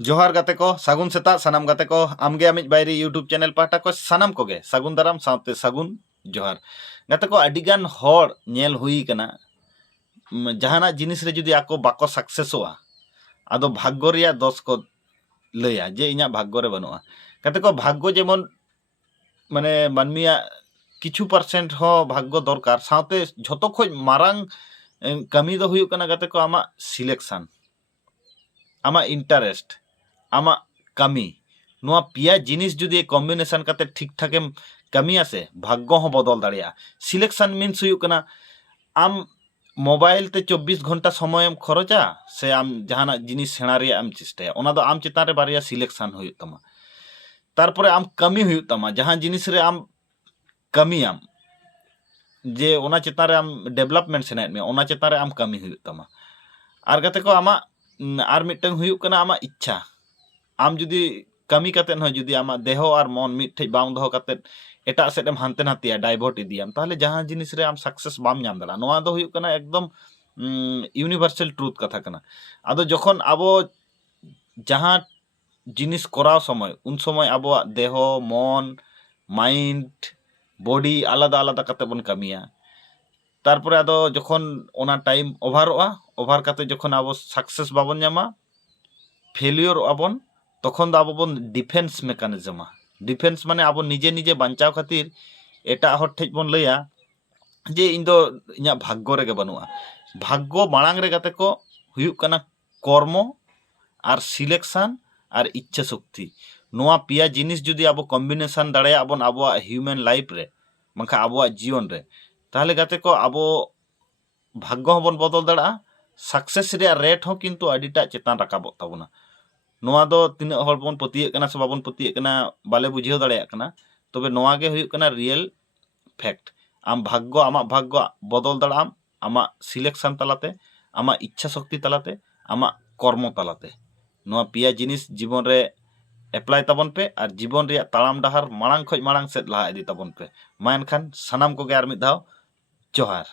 जोहार गाते को सागुन सेता सानाम गाते को आमगे आमिज बायरी यूट्यूब चैनल पाटा को सानाम कोगे सागुन दाराम साउते सागुन जोहार गाते को अडिगान हॉर नेल हुई कना जहाना जिनिस रे जुदी आको बाको सक्सेसोआ आदो भाग्य रिया दोष को लया जे इना भाग्य रे बनुआ गाते को भाग्य जेमन माने मानमिया किछु परसेंट हो भाग्य दरकार साउते झतो खोज मारांग कमी दो हुई कना गाते को आमा सिलेक्शन आमा इंटरेस्ट आमा कमी नोआ पिया जिनिस जुदी कॉम्बिनेशन काते ठीक ठाकेम कमी आसे भाग्य हो बदल दाड़िया सिलेक्शन मीन्स हुई कना आम मोबाइल ते 24 घंटा समय खरचा से आम जहाना जिनिस सेना रे आम चेष्टाया ओना दो आम चितान रे बारिया सिलेक्शन हुई तमा तारपरे आम कमी हुई तमा जहां जिनिस रे आम कमी आम जे ओना चितान रे आम डेवलपमेंट सेनायत में ओना चितान रे आम कमी हुई तमा आर गाते को आमा आर मिटंग हुई कना आमा इच्छा आम जुदी कमी काते न जुदी आमा देह और मन मिठे बाम दो काते एटा सेट एम हानते नातिया डाइवर्ट इदियाम ताहले जहां जिनिस रे आम सक्सेस बाम नाम दला नोआ दो हुई कना एकदम यूनिवर्सल ट्रुथ कथा कना आदो जखन आबो जहां जिनिस कराव समय उन समय आबो देह मन माइंड बॉडी आलादा आलादा काते बन कमिया तारपरे आदो जखन ओना टाइम ओभारोआ ओभार काते जखन आबो सक्सेस बाबन नामा फेलियर आबन तखन दो आबो बन डिफेंस मेकानिज्म डिफेंस माने आबो निजे निजे बांचाव खातिर एटा हर ठेज बन लया जे इन दो इना भाग्य रे बनुआ भाग्य मांग रे गाते को हुयुक कना कर्म और सिलेक्शन और इच्छा शक्ति नोआ पिया जिनिस जुदी आबो कॉम्बिनेशन दाड़ाया आबन आबो ह्यूमन लाइफ रे मंखा आबो जीवन रे ताहले गाते को आबो भाग्य होबन बदल दाड़ा सक्सेस रे रेट हो किंतु अडिटा चेतान राकाबो ताबोना नोआ दो तिना हर बन पतिये कना से बाबन पतिये कना बाले बुझियो दाड़ाया कना तबे नोआ गे हुयुक कना रियल फैक्ट आम भाग्य आमा भाग्य बदल दाड़ाम आमा सिलेक्शन तलाते आमा इच्छा शक्ति तलाते आमा कर्म तलाते नोआ पिया जिनिस जीवन रे एप्लाई ताबन पे और जीवन रे ताड़ाम डाहार मांग खज मांग सेद लहा इदी ताबन पे मा एनखान सानाम कोगे आर मिद धाव जोहार।